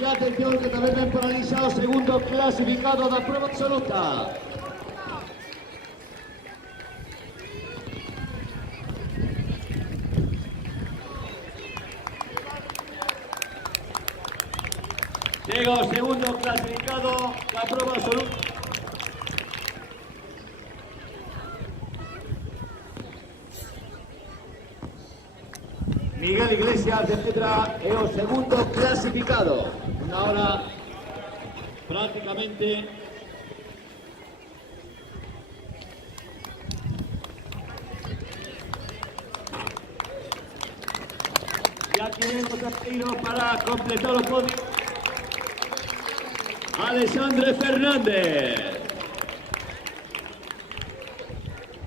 Y atención que también ven paralizado segundo clasificado da prueba absoluta. Llega o segundo clasificado da prueba absoluta. Miguel Iglesias de Petra é o segundo clasificado. Una hora prácticamente ya tenemos a tiro para completar el podio. Alexandre Fernández.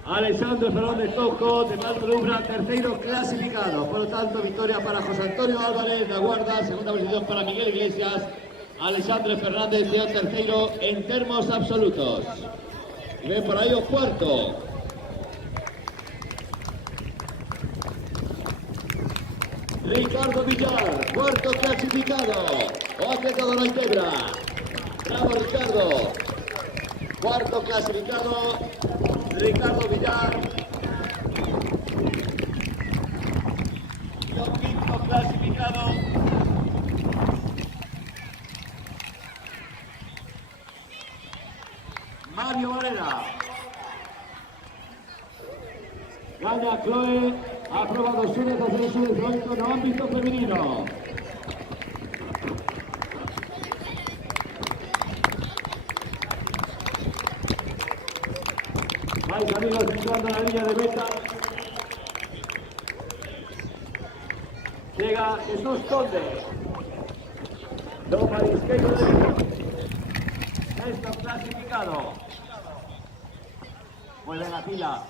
Alexandre Fernández Toco de Valdebebra, tercero clasificado. Por lo tanto, victoria para José Antonio Álvarez de Aguarda, segunda posición para Miguel Iglesias. Alexandre Fernández quedó tercero en termos absolutos. Y ven por ahí o cuarto. Ricardo Villar, cuarto clasificado. O atleta de Noitebra. Bravo Ricardo. Cuarto clasificado. Ricardo Villar. Y el quinto clasificado. Mario Varela. Gana Chloe. Ha aprobado su descenso no ámbito femenino. Vais amigos entrando a la línea de meta. Llega Jesús Conde. Toma el izquierdo de esto clasificado. Vuelve la fila.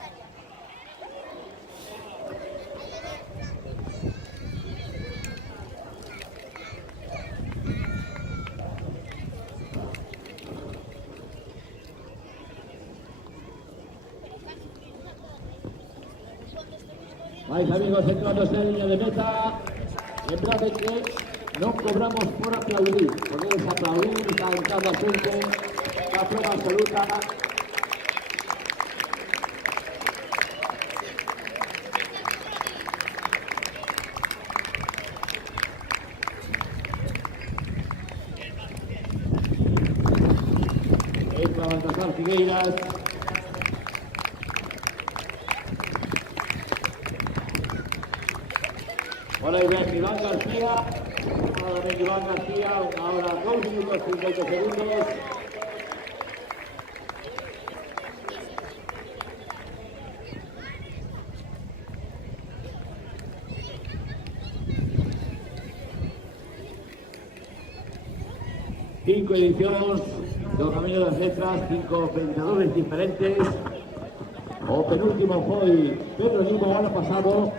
Vais amigos entrando en la línea de meta. Lembrad que no cobramos por aplaudir. Podéis aplaudir y está entrando a gente. La prueba absoluta. Entra Baltasar Figueiras. Ahora viene Iván García. Ahora viene Iván García. Una hora, 2 minutos 58 segundos. Cinco ediciones, dos caminos de letras, 5 vencedores diferentes. O penúltimo fue Pedro Nimo el año pasado.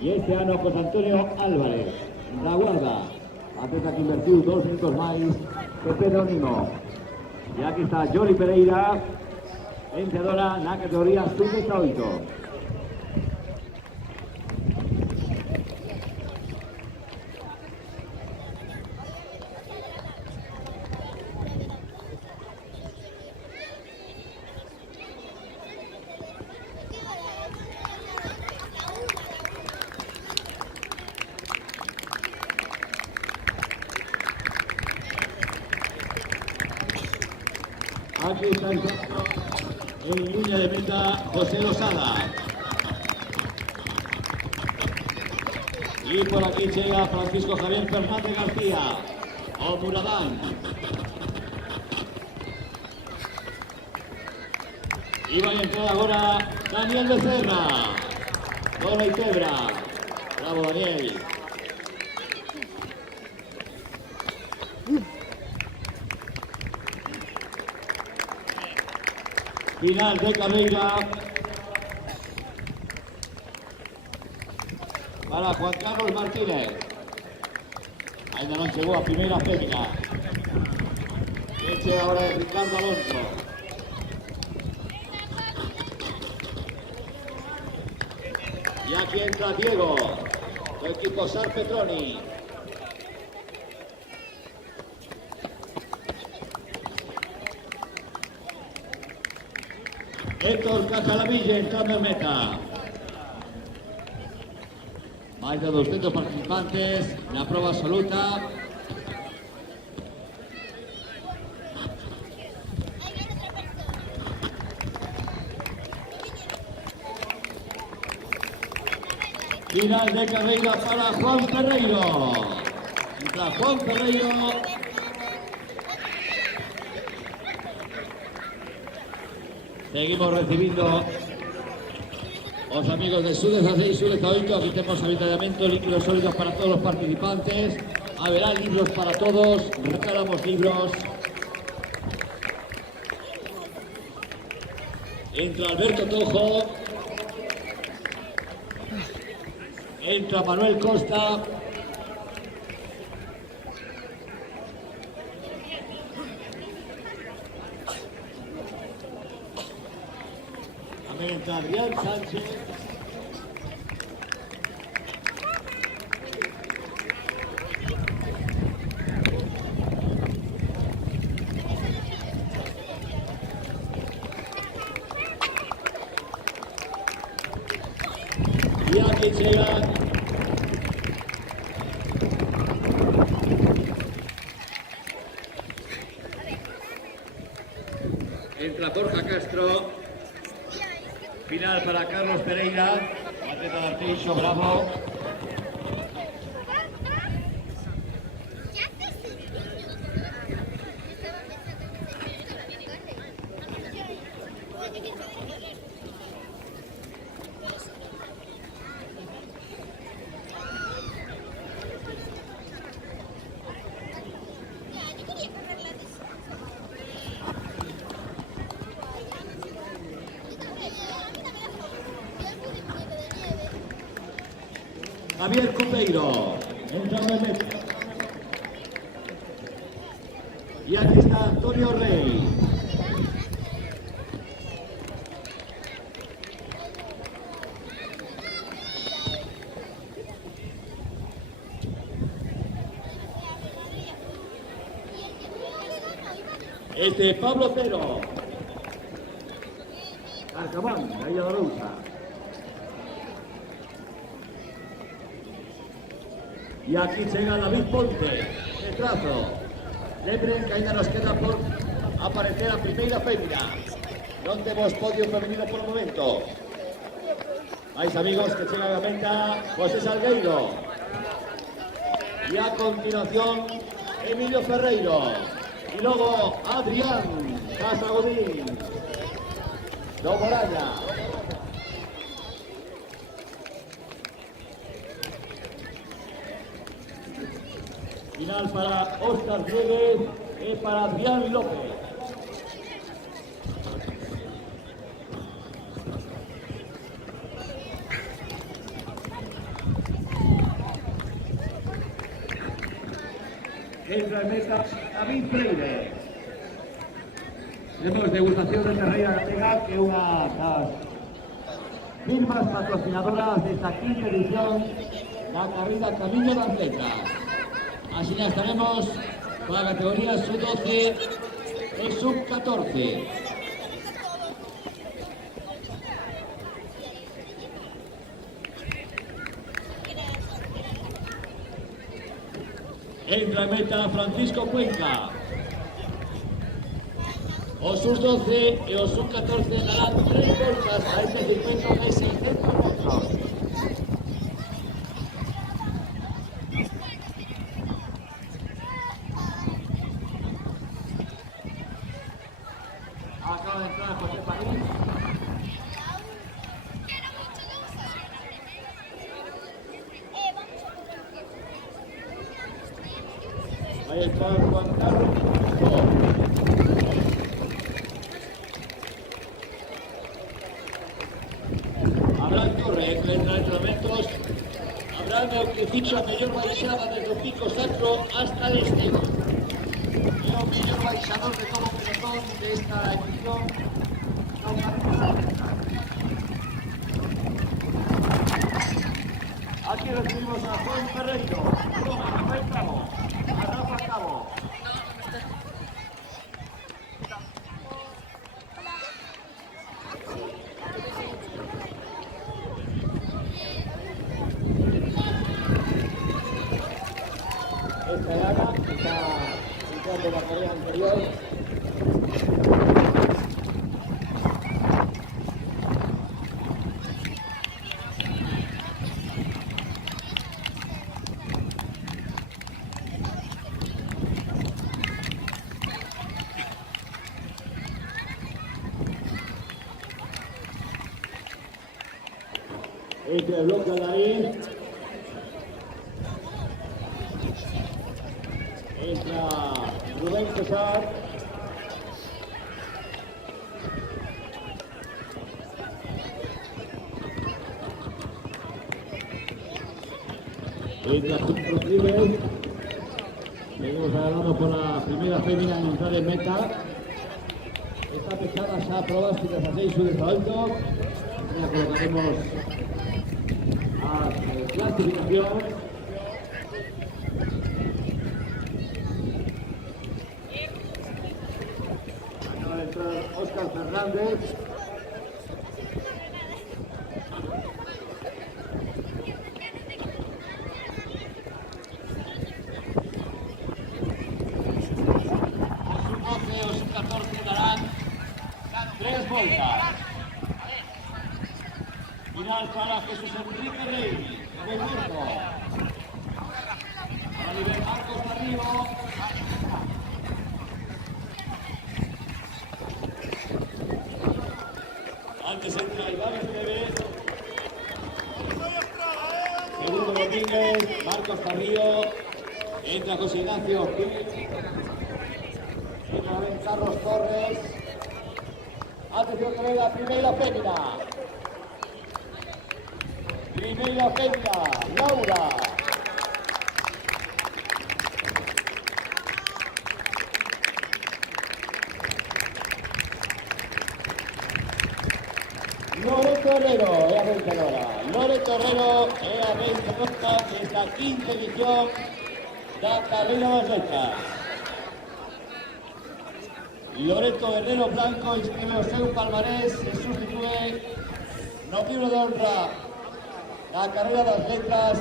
Y este año José Antonio Álvarez, la Guarda, atleta que invertiu 2 minutos más que Pedro Nimo. Y aquí está Jori Pereira, vencedora en la categoría sub-18. Aquí está en línea de meta José Losada. Y por aquí llega Francisco Javier Fernández García, o Muradán. Y va a entrar ahora Daniel Becerra, de Noitebra. Bravo Daniel. Final de carrera para Juan Carlos Martínez. Ainda no llegó a primera fémina. Eche ahora de Ricardo Alonso. Y aquí entra Diego, del equipo Sar Petroni. Héctor Cajalavilla entrando en meta. Más de 200 participantes, la prueba absoluta. Final de carrera para Juan Ferreiro. Entra Juan Ferreiro. Seguimos recibiendo los amigos de Sudeza 6 y Sudeza 8. Aquí tenemos avituallamiento, líquidos sólidos para todos los participantes. Habrá libros para todos, regalamos libros. Entra Alberto Tojo. Entra Manuel Costa. También entra Adrián Sánchez. Y aquí llegan entra Borja Castro. Final para Carlos Pereira, atleta de Arteixo, bravo. Javier Cupeiro, entrando en meta. Y aquí está Antonio Rey. Pablo Cero. Arcamán, de ahí a la Lousa. Y aquí llega David Ponte, retraso. Lembrem que ainda nos queda por aparecer a primeira feira. Non temos podio femenino por o momento. Vais amigos que chegan a meta José Salgueiro. Y a continuación Emilio Ferreiro. Y luego Adrián Casagodín. Do Moralla. Final para Óscar Dieguez y para Adrián López. Entra en meta David Freire. Tenemos degustación de Ferreira Gatega, que es una de las firmas patrocinadoras de esta quinta edición de la carrera Camino de Atleta. Así ya estaremos con la categoría sub-12 y sub-14. Entra en meta Francisco Cuenca. O sub-12 y o sub-14 darán 3 vueltas a este circuito de 600 metros. Acaba de entrar José París. Ahí está Juan Carlos. Abraham Torre entra en entrenamientos. Abraham que ficha a mellor baixada desde o pico sacro hasta el estego. É o mellor baixador de todo o pelotón desta edición. Aquí recibimos a Juan Ferreiro, a Rafael Cabo, a Rafa Cabo. Esta es Ana, que está entrando la carrera anterior. Este bloque al nariz. Entra Rubén César. Entra Super River. Venimos agarrando por la primera fémina en entrar en meta. Esta pesada ya probásticas a 6 de alto. La colocaremos a clasificación. Acaba de entrar Óscar Fernández. Los 14 darán 3 vueltas. Final para Jesús Enrique Rey, de Burgo. Para nivel Marcos Carrillo. Antes entra Iván Esteves. Segundo Domínguez, Marcos Carrillo. Entra José Ignacio. Entra Carlos Torres. Atención que ve la primera fémina. Primera fémina, Laura. Loreto Herrero es la vencedora. Loreto Herrero es la vencedora de esta quinta edición de la carrera de las letras. Loreto Herrero Blanco inscribe a seu palmarés, se sustituye no libro de honra la carrera de las letras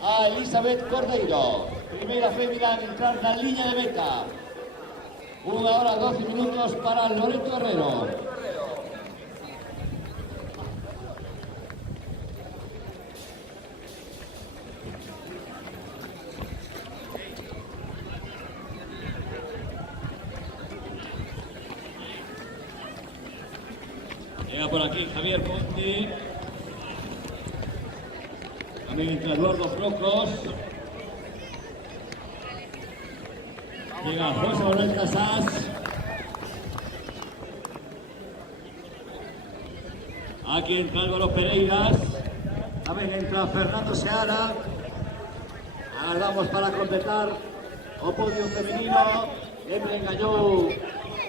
a Elizabeth Cordeiro. Primera fémina en entrar en la línea de meta. 1 hora 12 minutos para Loreto Herrero. Llega por aquí Javier Conti. También entra Eduardo Frocos. Llega José Manuel Casas. Aquí entra Álvaro Pereiras. También entra Fernando Seara. Aguardamos para completar o podio femenino. Siempre engañó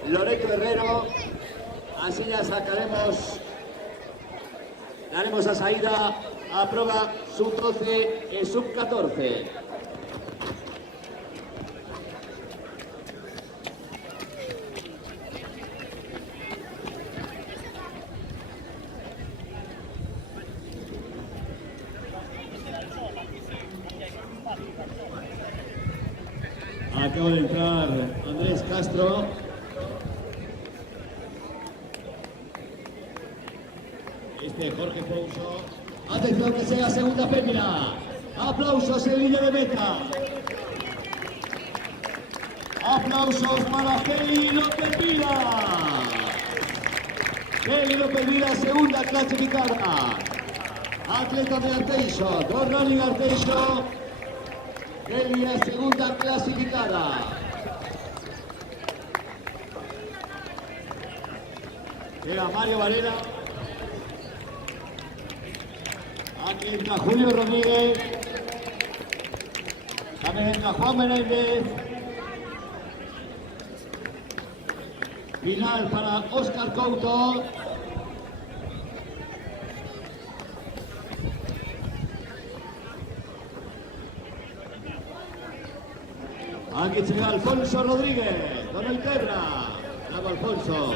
Loreto Herrero. Así ya sacaremos, daremos a saída a prueba sub-12 y sub-14. Acaba de entrar Andrés Castro. Jorge Pouso. Atención que sea segunda fémina. Aplausos en línea de meta. Aplausos para Kelly López Vila. Kelly López Vila, segunda clasificada. Atleta de Arteixo, dos running Arteixo. Kelly la segunda clasificada. Llega Mario Varela. Aquí entra Julio Rodríguez. También entra Juan Menéndez. Final para Óscar Couto. Aquí llega Alfonso Rodríguez. Don el Terra. Bravo Alfonso.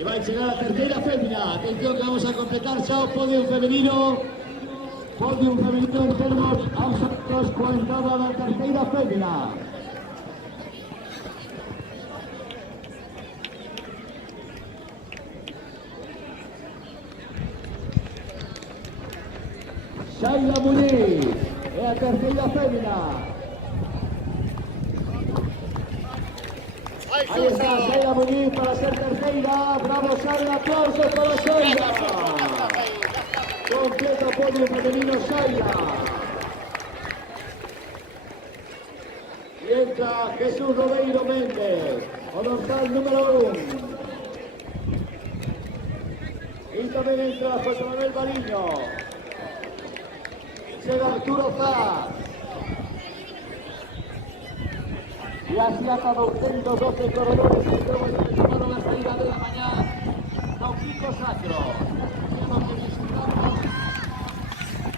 Y va a llegar la tercera fémina. Atención que vamos a completar ya un podio femenino. Podium femenino en termos absolutos coentrada la tercera fémina. Shaila Muniz, la tercera fémina. Ahí está Shaila Muniz para ser tercera. Bravo Shaila, aplausos para Shaila. Completo podio femenino Shaila. Y entra Jesús Robeiro Méndez, dorsal número 1. Y también entra José Manuel Bariño. Llega Arturo Zaz. Y así hasta 212 corredores que tomaron la salida de la mañana. Nauquico Sacro. Tenemos que visitamos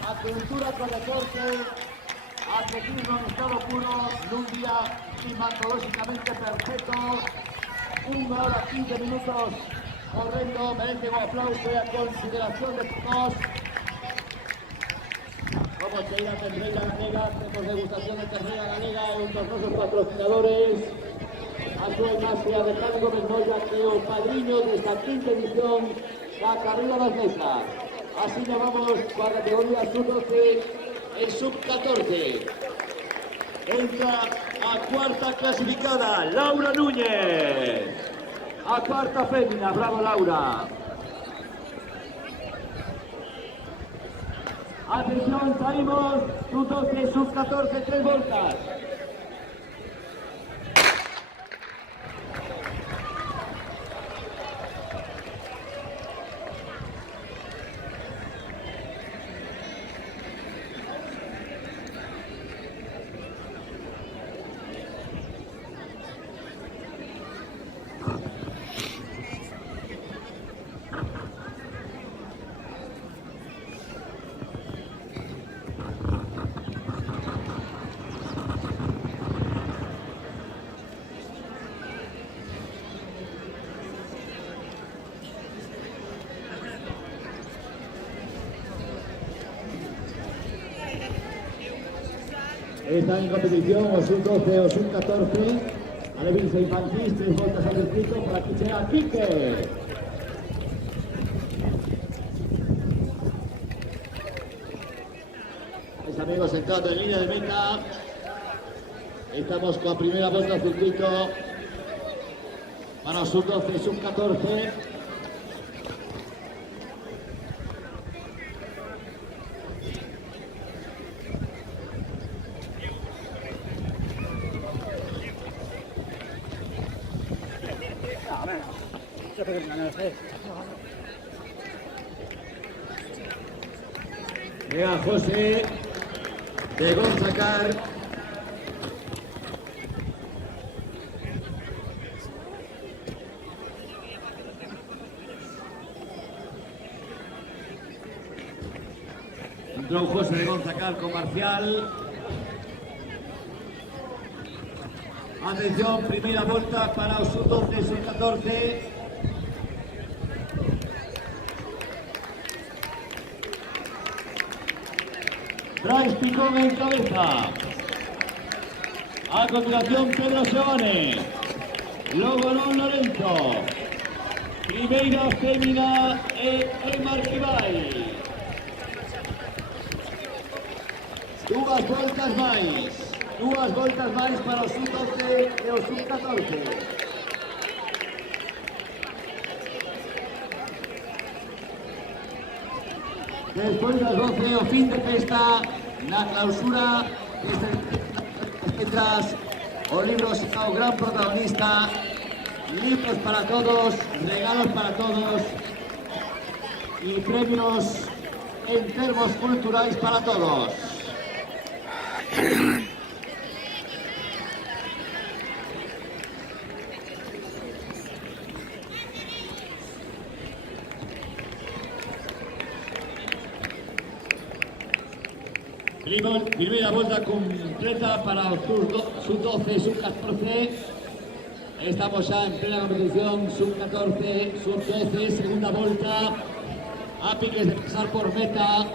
a Cultura con Deporte, atletismo en estado puro, en un día climatológicamente perfecto. 1 hora 15 minutos corriendo, merece un aplauso y a consideración de todos. Como Cheira Terreira Galega, tenemos degustación de Terreira Galega y unos nuestros patrocinadores. A su imagen de Carlos Gómez Moya, que es padrino de esta quinta edición la carrera das mesas. Así nos vamos con la categoría sub-12 y sub-14. Entra a cuarta clasificada, Laura Núñez. A cuarta fémina, bravo Laura. Atención, salimos, sub-12, sub-14, 3 vueltas. Están en competición o sub-12 o sub-14. Alevinse infantil, 3 vueltas al circuito para que sea Quique. Mis amigos entrando en línea de meta. Estamos con la primera vuelta al circuito para sub-12 y sub-14. Llega José de Gonzacar. Entró José de Gonzacar con Marcial. Atención, primera vuelta para los sub-12 y sub-14. Bryce Picón en cabeza. A continuación Pedro Seoane. Logo non Lorenzo. Primeira fémina e Emar Ribay. 2 voltas máis para o sub-12 e o sub-14. Despois das 12, o fin de festa, na clausura deste tras o libro o gran protagonista, libros para todos, regalos para todos y premios en termos culturais para todos. Primera vuelta completa para sub-12, sub-14. Estamos ya en plena competición, sub-14, sub-12, segunda vuelta. A piques de pasar por meta.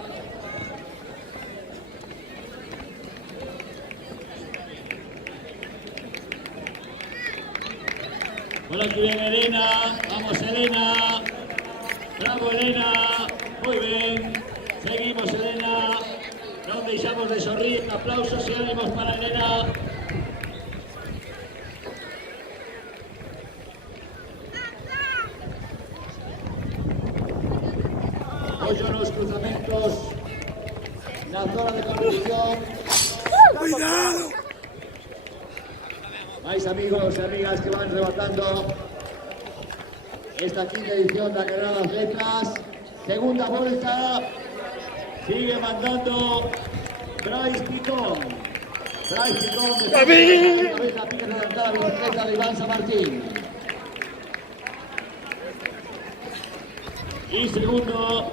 Bueno, aquí viene Elena. Vamos, Elena. Bravo, Elena. Muy bien. Seguimos, Elena. No deixamos de sonreír. Aplausos y ánimos para Elena. Hoy son los cruzamientos en la zona de competición. ¡Cuidado! Vais amigos y amigas que van rematando esta quinta edición de la carrera de las letras. Segunda vuelta. Sigue mandando Bryce Picón. Bryce Picón de la pica adelantada la bicicleta de Iván San Martín. Y segundo,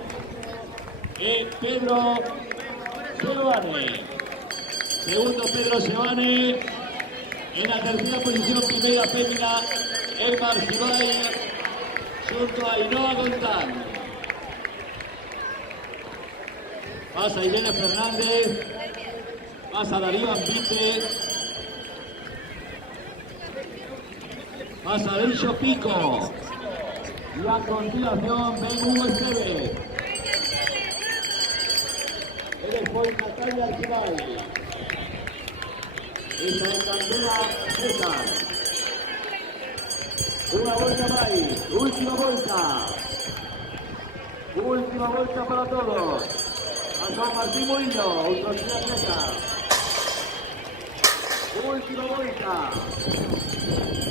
Pedro Seoane. Segundo, Pedro Seoane. En la tercera posición, primera fémina, Elmar Gibay, junto a Ainhoa Gontán. Pasa Irene Fernández, pasa Darío Ambite, pasa Delcio Pico. Y a continuación, Ben Hugo Esteve. Después Natalia Gibay. Esta es Candela César. Una vuelta más. Última vuelta. Última vuelta para todos. A San Martín Murillo, ultracicleta. Última vuelta.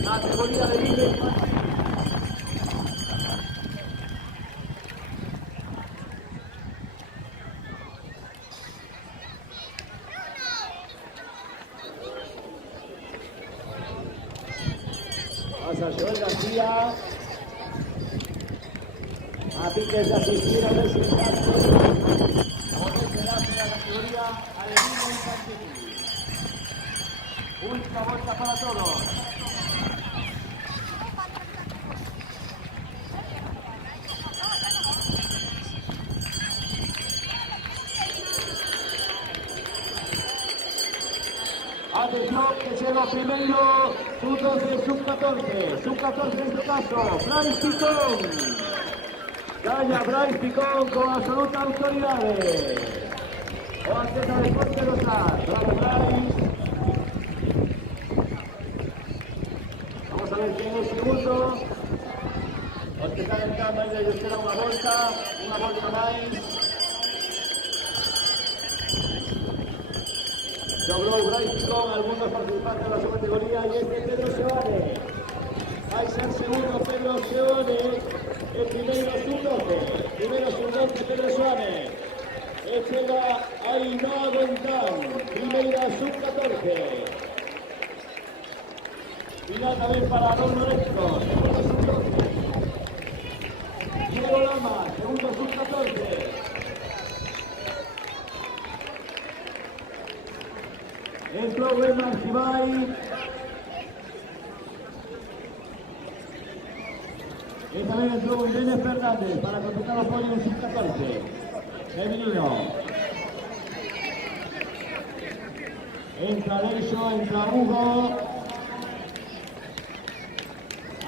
Categoría de libre. Pasa Joel García. A piques de asistir a ver si la categoría alevino infantil. Última vuelta para todos. Atención, que llega primero, sub-12, sub-14, sub-14 en este caso, Bryce Picón. Gana Bryce Picón con absoluta autoridad. O Antena Deporte Local. Bravo, Bryce. Vamos a ver quién es segundo. Los que están en cámara y espera una vuelta más. Logró Bryce Picón, algunos participantes de la subcategoría, y este Pedro Seoane. Va a ser segundo Pedro Seoane, el primero sub-12. Primero sub-12 Pedro Seoane. Llega Ainhoa Gontán, primera sub-14. Final también para Aaron Lorenzo, segundo sub-12. Diego Lama, segundo sub-14. Entró Elmar Gibay. Y también entró Irene Fernández para completar los podios en sub-14. Femenino. Entra Leisho, entra Hugo.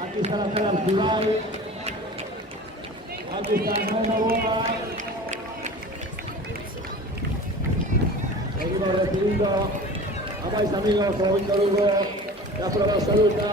Aquí está la cara Gibay. Aquí está Nona Boa. Seguimos recibiendo a más amigos como Víctor Hugo, la prueba absoluta.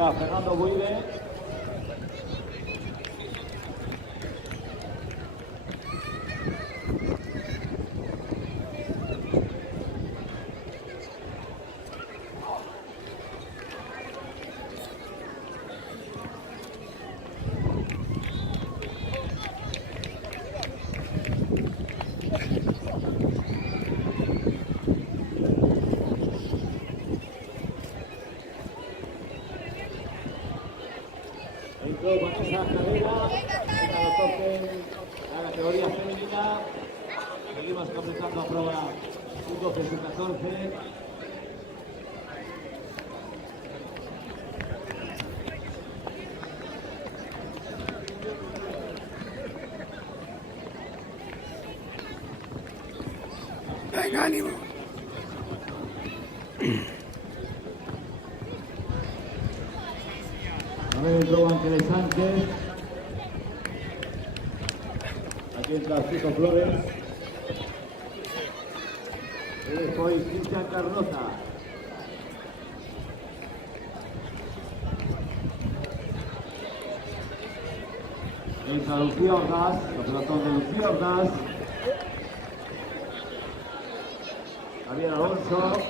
Llega Fernando Buive. Entró Vanessa Carrera, a toque la categoría femenina. Seguimos completando a prueba un 12 y 14. Venga, ánimo. Entró Ángeles Sánchez. Aquí entra Chico Flores. Soy Cristian Carnoza. Entra Lucía Ordaz, el pelotón de Lucía Ordaz. Javier Alonso.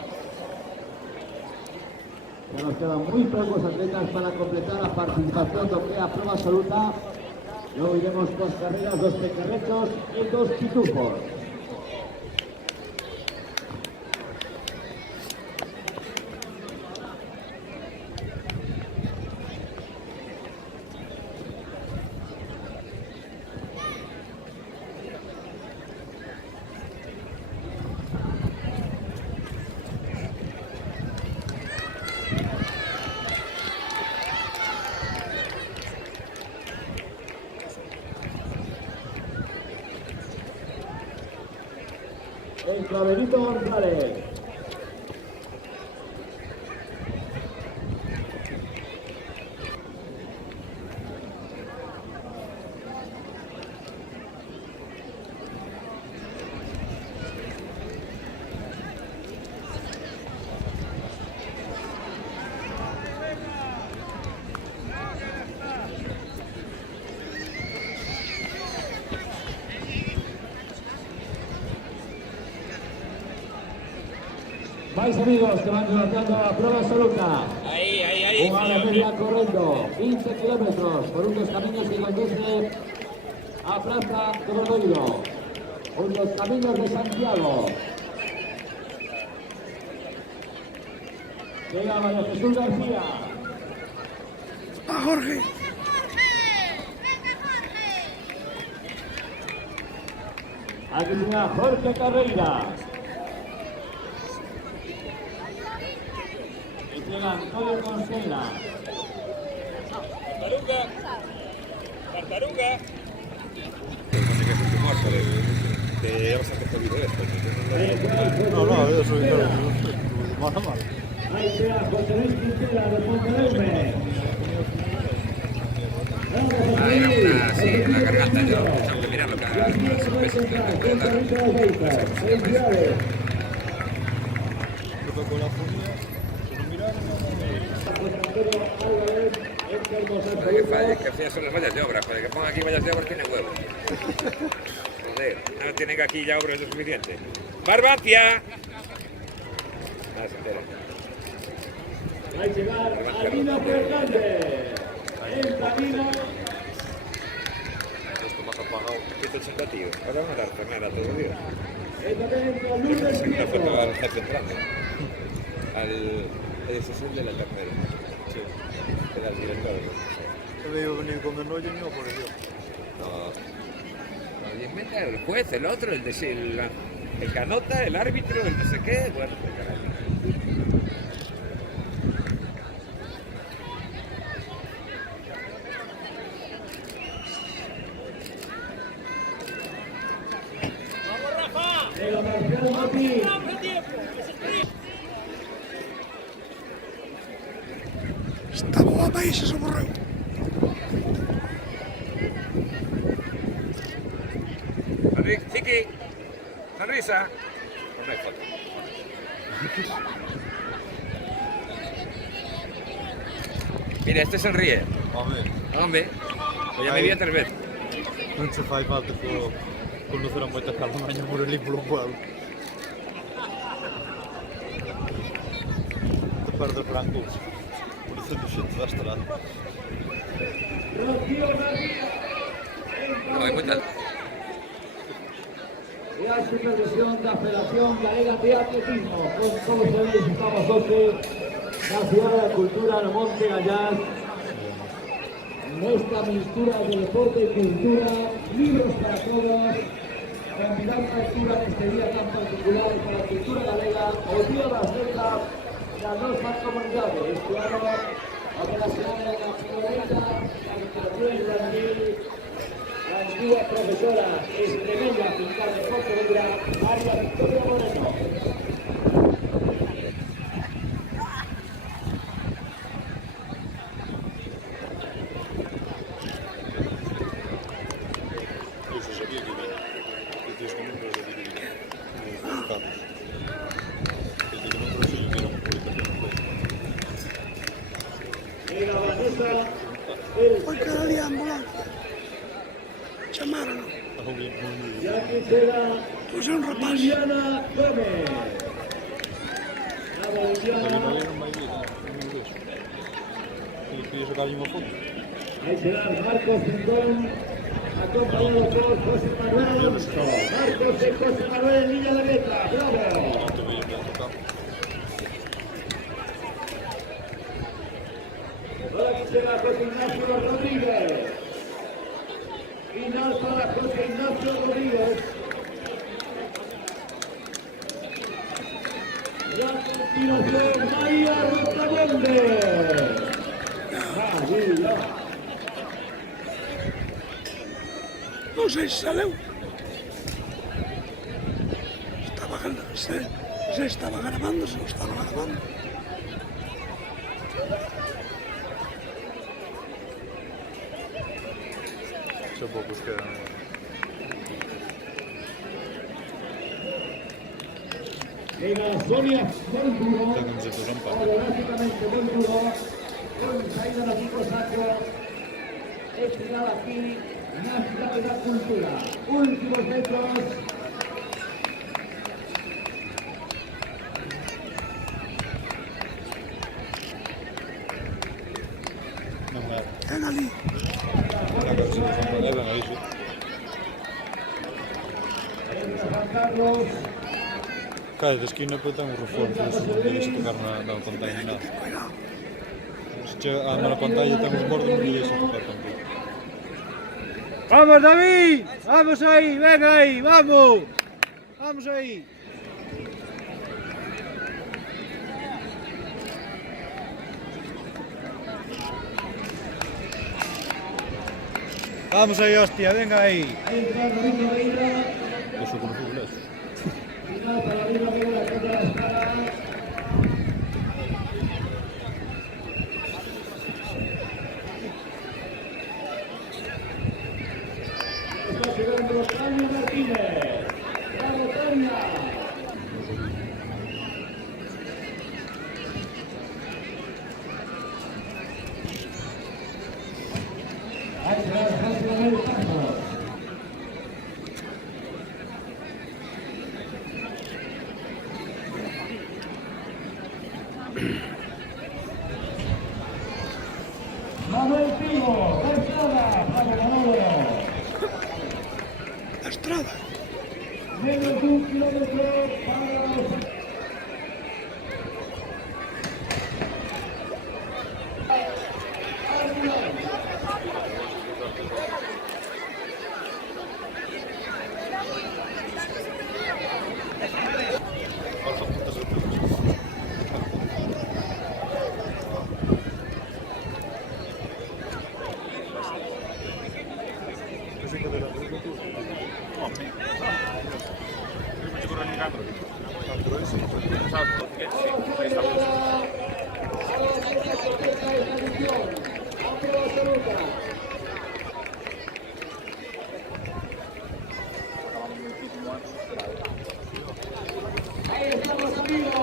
Ya nos quedan muy pocos atletas para completar la participación de la prueba absoluta. Luego iremos 2 carreras, 2 pequeños y 2 pitufos. Entra Benito González. Vais amigos que van realizando la prueba absoluta. Ahí. Una hora media corriendo, 15 kilómetros por unos caminos que conduce a Plaza de Obradoiro. Unos caminos de Santiago. Llega María Jesús García. ¡A Jorge! Aquí llega Jorge Carreira. Llega Antonio Consela. Tartaruga. Que ya bastante jodido esto. No, yo soy más o menos. Ahí llega José Luis Quintela de Pontevedra. Sí, una garganta yo. Tengo que mirar lo que haga. Que fías son las vallas de obra, para que ponga aquí vallas de obra tiene huevo. Joder, no tienen aquí ya obras lo suficiente. ¡Barbacia! Nada se entera. Va a llegar Albino Fernández. El camino. Esto más apagado. 180 tíos. Ahora van a dar tornada todos los días. Se fue pagar al jefe entrando. Al SSL de la tercera. Sí. Era el director. He debido venir con el hoyo y no por eso. No. Nadie inventa el juez, el otro, el de el canota, el árbitro, el no sé qué. Bueno, pues caray. Estamos guapa y se soborró. Chiqui, sonrisa. Pues no hay foto. Mira, este sonríe. Home, Hombre, pues ya me vi 3 veces. non se fai falta conocer a moita calamaña por ali polo pueblo. Te perdes francos, por isso do xeito da estrada. No, hay muchas. E a supervisión da Federación Galega de Atletismo. Con todos eles estamos hoxe na Ciudad da Cultura no Monte Gallás. Nesta mistura de deporte e cultura, libros para todos, con gran factura neste día tan particular para a cultura galega, o Día das Letras das nosas comunidades. Este ano, a relacionada na Floresta, a literatura infantil, la antigua profesora extremeña fiscal de Pontevedra, María Victoria Moreno. Eu xa sabía que tens que números de dividir os dados. Desde que non trouxe que era un publicación no Mira, Vanessa, Foi cara ali a ambulancia. Chamaron. y aquí será Puxo un rapaz. Liliana Gómez. La boliviana. non vai vir, non me vexo. E quería sacarlle unha foto. Ahí será Marcos Rincón, acompañado por José Manuel Alonso. Marcos y José Manuel en línea de meta. ¡Bravo! Non te veía para tocar. Ahora aquí será José Ignacio Rodríguez. Final para José Ignacio Rodríguez. Y a continuación, María Rotamonde. María. Non sei se saleu. Se estaba grabando, se non estaba grabando. Xa poucos quedan. Llega Sonia Monduro. Xa camisetas son para. Coreográficamente Monduro. Con saída de Kiko Saco. Estrenada aquí en la Ciudad de la Cultura. Últimos metros. Non era. Ten ali. Xa camisetas son para. Eran aí, sí. Juan Carlos. Cada de esquina pero ten un reforzos, non debes tocar na pantalla ni nada. Cuidado. Se chega a na pantalla ten os bordes, non debes tocar contigo. ¡Vamos, David! ¡Vamos ahí! ¡Venga ahí! ¡Vamos! ¡Vamos ahí! ¡Vamos ahí, hostia! ¡Venga ahí! Ahí está Rodrigo Reina. Eso con o fútbol, eso. Final para Rodrigo Reina contra la espada. Está llegando Tania Martínez. ¡Bravo, Tania! Ahí será José Manuel Campos. Manuel Pivo, la Estrada, bravo Manolo. A estrada. Menos de 1 kilómetro para los... Ahí estamos amigos.